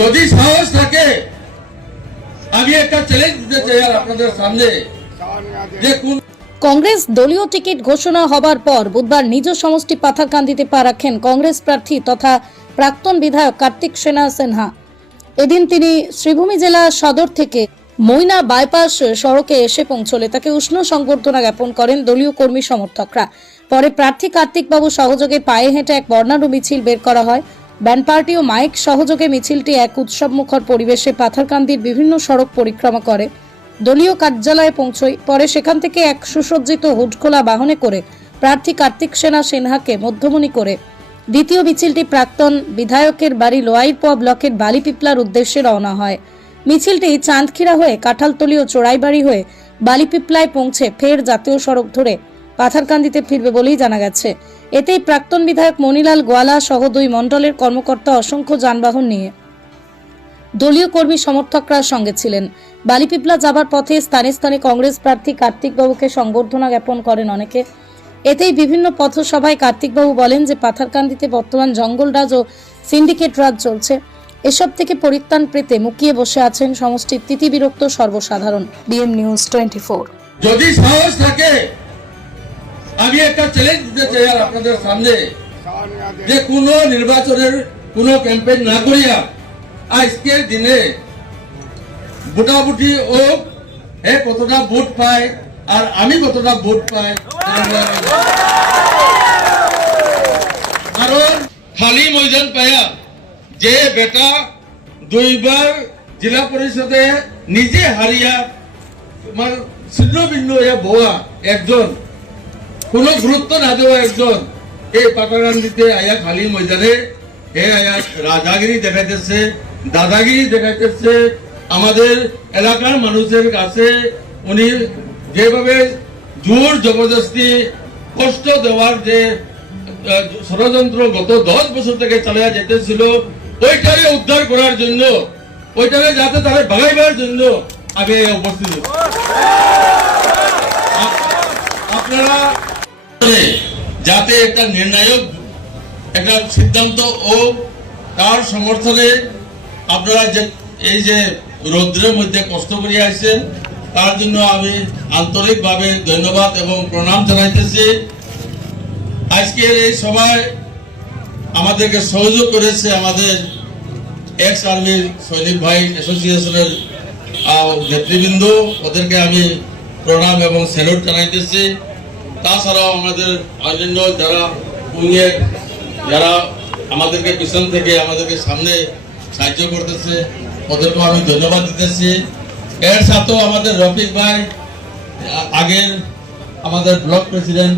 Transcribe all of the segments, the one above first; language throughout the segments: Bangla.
যদি সাহস থাকে আমি একটা চ্যালেঞ্জ দিতে চাই আর আপনাদের সামনে যে কোন কংগ্রেস দলীয় টিকিট ঘোষণা হবার পর বুধবার নিজ সমষ্টি পাথারকান্দিতে পা রাখেন কংগ্রেস প্রার্থী তথা প্রাক্তন বিধায়ক কার্তিক সেনা সিনহা। এদিন তিনি শ্রীভূমি জেলা সদর থেকে ময়না বাইপাস সড়কে এসে পৌঁছলে তাকে উষ্ণ সংবর্ধনা জ্ঞাপন করেন দলীয় কর্মী সমর্থকরা। পরে প্রার্থী কার্তিকবাবু সহযোগে পায়ে হেঁটে এক বর্ণাঢ্য মিছিল বের করা হয়। ব্যান্ড পার্টি ও মাইক সহযোগে মিছিলটি এক উৎসবমুখর পরিবেশে পাথারকান্দির বিভিন্ন সড়ক পরিক্রমা করে দলীয় কার্যালয়ে পৌঁছয়। পরে সেখান থেকে এক সুসজ্জিত হুডখোলা বাহনে করে প্রার্থী কার্তিক সেনা সিনহাকে মধ্যমণি করে দ্বিতীয় মিছিলটি প্রাক্তন বিধায়কের বাড়ি লোয়াইরপোয়া ব্লকের বালিপিপলার উদ্দেশ্যে রওনা হয়। মিছিলটি চাঁদখিড়া হয়ে কাঁঠালতলী ও চোরাইবাড়ি হয়ে বালিপিপলায় পৌঁছে ফের জাতীয় সড়ক ধরে পাথারকান্দিতে ফিরবে বলেই জানা গেছে। এতেই প্রাক্তন বিধায়ক মনিলাল গোয়ালা সহ দুই মণ্ডলের কর্মকর্তা অসংখ্য যানবাহন নিয়ে দলীয় কর্মী সমর্থকরা সঙ্গে ছিলেন। বালিপিপলা যাবার পথে স্থানে স্থানে কংগ্রেস প্রার্থী কার্তিকবাবুকে সংবর্ধনা জ্ঞাপন করেন অনেকে। এতেই বিভিন্ন পথসভায় কার্তিকবাবু বলেন যে পাথারকান্দিতে বর্তমান জঙ্গলরাজ ও সিন্ডিকেট রাজ চলছে। এসব থেকে পরিত্রাণ পেতে মুখিয়ে বসে আছেন সমষ্টির তিতিবিরক্ত সর্বসাধারণ। DM news 24। যদি সাহস থাকে আমি একটা চ্যালেঞ্জ দিতে চাই আর আপনাদের সামনে যে কোন নির্বাচনের কোন ক্যাম্পেইন না করিয়া আজকের দিনে ভোটাভুটি ও কতটা ভোট পায় আর আমি কতটা ভোট পাই, কারণ খালি ময়দান পায়া যে বেটা দুইবার জেলা পরিষদে নিজে হারিয়া তোমার ছিন্ন ভিন্ন হয়ে বোয়া একজন, কোন গুরুত্ব না দেওয়া একজন এই পাটাকান্দিতে আয়া খালি ময়দানে আয়া রাজাগিরি দেখাইতেছে, দাদাগিরি দেখাইতেছে। আমাদের এলাকার মানুষের কাছে উনি যেভাবে জোর জবরদস্তি কষ্ট দেওয়ার যে ষড়যন্ত্র গত 10 বছর থেকে চালিয়ে যেতেছিল ওইটারে উদ্ধার করার জন্য, ওইটারে যাতে তারা ভাগাইবার জন্য আমি উপস্থিত। আপনারা যাতে একটা নির্ণায়ক একটা সিদ্ধান্ত ও তার সমর্থনে আপনারা যে এই যে রৌদ্রের মধ্যে কষ্ট করে আসছেন তার জন্য আমি আন্তরিকভাবে ধন্যবাদ এবং প্রণাম জানাইতেছি। আজকের এই সময় আমাদেরকে সহযোগ করেছে আমাদের এক্স আর্মির সৈনিক ভাই অ্যাসোসিয়েশনের নেতৃবৃন্দ, ওদেরকে আমি প্রণাম এবং স্যালুট জানাইতেছি। তাছাড়াও আমাদের অন্যান্য যারা উইংয়ের যারা আমাদেরকে পিছন থেকে আমাদেরকে সামনে সাহায্য করতেছে ওদেরকেও আমি ধন্যবাদ দিতেছি। এর সাথেও আমাদের রফিক ভাই আগের আমাদের ব্লক প্রেসিডেন্ট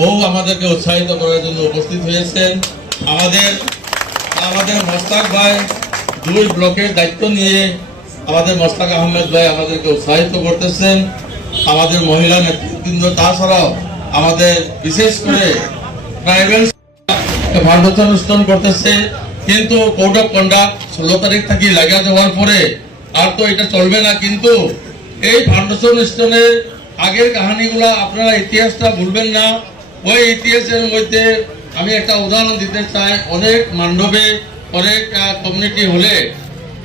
ও আমাদেরকে উৎসাহিত করার জন্য উপস্থিত হয়েছেন। আমাদের মোস্তাক ভাই 2 ব্লকের দায়িত্ব নিয়ে আমাদের মোস্তাক আহমেদ ভাই আমাদেরকে উৎসাহিত করতেছেন। আমাদের মহিলা নেতৃবৃন্দ তাছাড়াও আমাদের বিশেষ করে ট্রাইবাল ফাউন্ডেশন অনুষ্ঠান করতেছে, কিন্তু কোড অফ কন্ডাক্ট 16 তারিখ থেকে লাগিয়ে দেওয়ার পরে আর তো এটা চলবে না। কিন্তু এই ফাউন্ডেশন অনুষ্ঠানে আগের কাহিনীগুলা আপনারা ইতিহাসটা ভুলবেন না। ওই ইতিহাসের মধ্যে আমি একটা উদাহরণ দিতে চাই। অনেক মান্ডবে অনেক কমিউনিটি হলে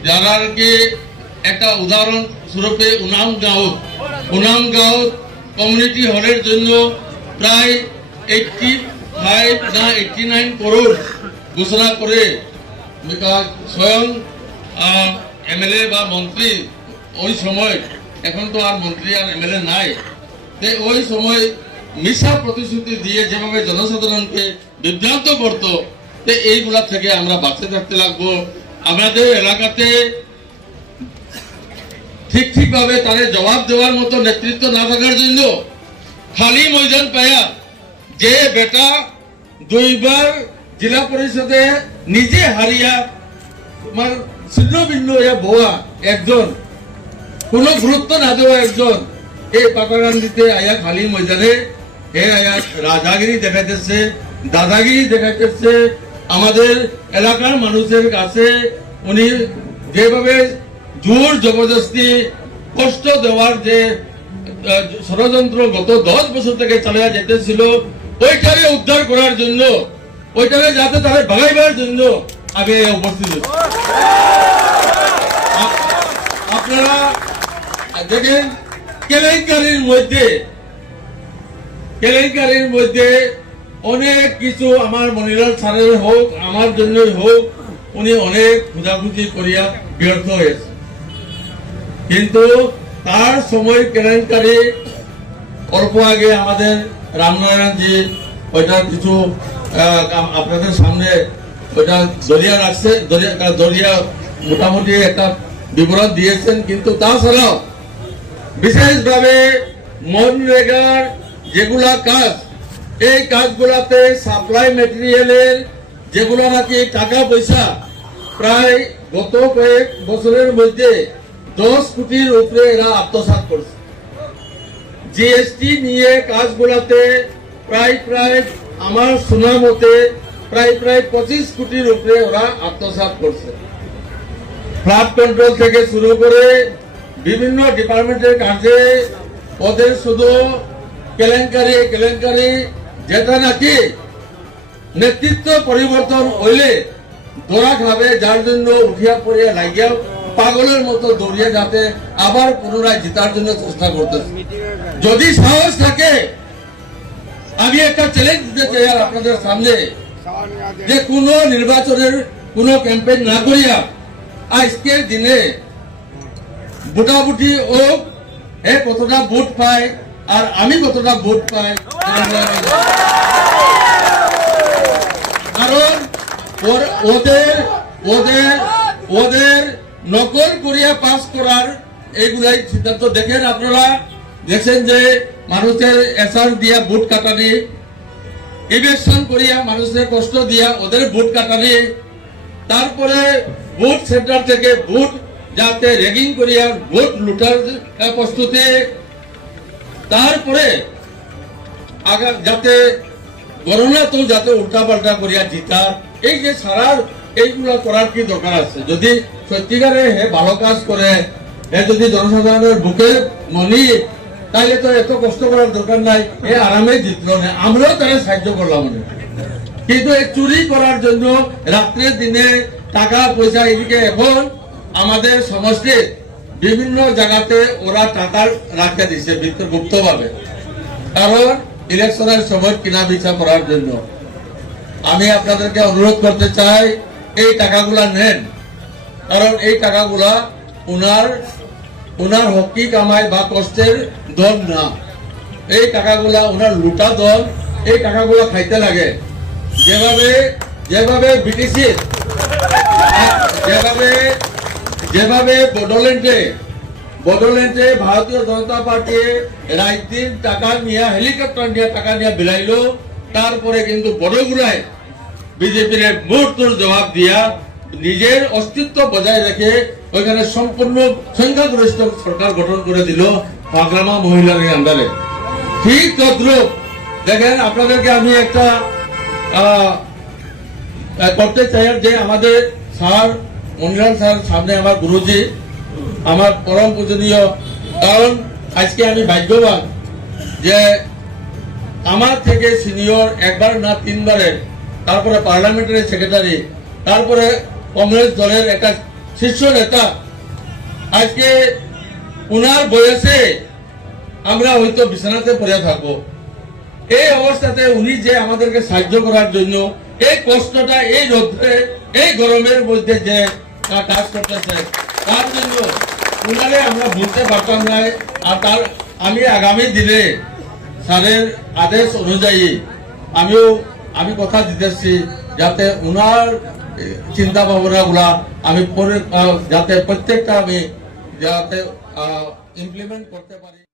যারা কি একটা উদাহরণ স্বরূপে উনামগাঁও কমিউনিটি হলের জন্য প্রায় 85 না 89 করোড় ঘোষণা করে স্বয়ং এমএলএ বা মন্ত্রী ওই সময়, এখন তো আর মন্ত্রী আর এমএলএ নাই, ওই সময় মিথ্যা প্রতিশ্রুতি দিয়ে যেভাবে জনসাধারণকে বিভ্রান্ত করতো, এইগুলা থেকে আমরা বাঁচতে থাকতে লাগবো। আমাদের এলাকাতে ঠিকভাবে তাদের জবাব দেওয়ার মতো নেতৃত্ব না থাকার জন্য খালি ময়দান পায়া যে বেটা দুইবার জেলা পরিষদে নিজে হারিয়া তোমার ছিন্ন ভিন্ন হয়ে বোয়া একজন, কোন গুরুত্ব না দেওয়া একজন এই পাটাকান্দিতে আয়া খালি ময়দানে আয়া রাজাগিরি দেখাইতেছে, দাদাগিরি দেখাইতেছে। আমাদের এলাকার মানুষের কাছে উনি যেভাবে জোর জবরদস্তি কষ্ট দেওয়ার যে ষড়যন্ত্র গত 10 বছর থেকে চালিয়ে যেতেছিল ওইটারে উদ্ধার করার জন্য, ওইটারে যাতে তারা ভাগাইবার জন্য আমি উপস্থিত। দেখেন কেলেঙ্কারির মধ্যে অনেক কিছু আমার মনিলাল স্যারের হোক আমার জন্যই হোক উনি অনেক খোঁজাখুঁজি করিয়া ব্যর্থ হয়েছে, কিন্তু তার সময় কেলেঙ্কারি অল্প আগে আমাদের রামনারায়ণজি ওইটা কিছু আপনাদের সামনে ওইটা দরিয়া রাখছে, দরিয়া মোটামুটি একটা বিবরণ দিয়েছেন, কিন্তু তাছাড়াও বিশেষভাবে মনরেগার যেগুলা কাজ, এই কাজগুলাতে সাপ্লাই মেটেরিয়ালের যেগুলো নাকি টাকা পয়সা প্রায় গত কয়েক বছরের মধ্যে 10 কোটির উপরে এরা আত্মসাৎ করছে। জিএসটি নিয়ে কাজগুলাতে প্রায় আমার শোনা মতে প্রায় 25 কোটির উপরে ওরা আত্মসাৎ করছে। ফ্লাড কন্ট্রোল থেকে শুরু করে বিভিন্ন ডিপার্টমেন্টের কাজে ওদের শুধু কেলেঙ্কারি যেটা নাকি নেতৃত্ব পরিবর্তন হইলে ধরা খাবে, যার জন্য উঠিয়া পড়িয়া লাগিয়া পাগলের মতো দৌড়িয়ে যাতে আবার পুনরায় জেতার জন্য চেষ্টা করতেছে। যদি সাহস থাকে, আমি একটা চ্যালেঞ্জ দিতে চাই আর আপনাদের সামনে, যে কোন নির্বাচনের কোন ক্যাম্পেইন না করিয়া আজকের দিনে ভোটাভুটি ও কতটা ভোট পায় আর আমি কতটা ভোট পাই, কারণ ওদের নকল করিয়া পাস করার এইগুলাই সিদ্ধান্ত। দেখেন আপনারা দেখছেন যে মানুষের এসআর দিয়া ভোট কাটানি, ইলেকশন করিয়া মানুষের কষ্ট দিয়া ওদের ভোট কাটানি, তারপরে ভোট সেন্টার থেকে ভোট যাতে রেগিং করিয়া ভোট লুটার প্রস্তুতি, তারপরে যাতে গণনা তো যাতে উল্টাপাল্টা করিয়া জিতা, এই যে সারা এইগুলা করার কি দরকার আছে? যদি সত্যিকারে ভালো কাজ করে, যদি জনসাধারণের বুকে মনি, তাইলে তো এত কষ্ট করার দরকার নাই, আরামে জিতল না, আমরাও তারা সাহায্য করলাম। কিন্তু এই চুরি করার জন্য রাত্রের দিনে টাকা পয়সা, এদিকে এখন আমাদের সমষ্টির বিভিন্ন জায়গাতে ওরা টাকা রাখতে দিচ্ছে গুপ্ত ভাবে, কারণ ইলেকশনের সময় কিনা বিচা করার জন্য। আমি আপনাদেরকে অনুরোধ করতে চাই, এই টাকাগুলা নেন, কারণ এই টাকাগুলা উনার হকি কামাই বা কষ্টের দল না, এই টাকাগুলা উনার লুটা দল, এই টাকাগুলা খাইতে লাগে। যেভাবে ব্রিটিশের যেভাবে বড়োল্যান্ডে ভারতীয় জনতা পার্টি রাজদিন টাকা নিয়ে হেলিকপ্টার নিয়ে টাকা নিয়ে বিলাইলো, তারপরে কিন্তু বড়গুলায় বিজেপির মুহূর্তের জবাব দিয়া নিজের অস্তিত্ব বজায় রেখে ওইখানে সম্পূর্ণ সংখ্যাগরিষ্ঠ সরকার গঠন করে দিল পাগলামা মহিলার আন্ডারে। ঠিক তদ্রুপ দেখেন, আপনাদেরকে আমি একটা করতে চাই যে আমাদের স্যার মনিলাল স্যার সামনে আমার গুরুজি, আমার পরম পূজনীয়, কারণ আজকে আমি ভাগ্যবান যে আমার থেকে সিনিয়র একবার না 3 বারের, তারপরে পার্লামেন্টারি সেক্রেটারি, তারপরে কংগ্রেস দলের একটা শীর্ষ নেতা, আজকে উনার বয়সে আমরা হয়তো বিছানাতে পড়ে থাকবো, এই অবস্থাতে উনি যে আমাদেরকে সাহায্য করার জন্য এই কষ্টটা, এই রোদ্রে, এই গরমের মধ্যে যে কাজ করতেছে, তার জন্য উনারে আমরা ভুলতে পারতাম না। আর আমি আগামী দিনে স্যারের আদেশ অনুযায়ী আমি কথা দিতেছি, যাতে উনার চিন্তা ভাবনা গুলা আমি যাতে প্রত্যেকটা আমি যাতে ইমপ্লিমেন্ট করতে পারি।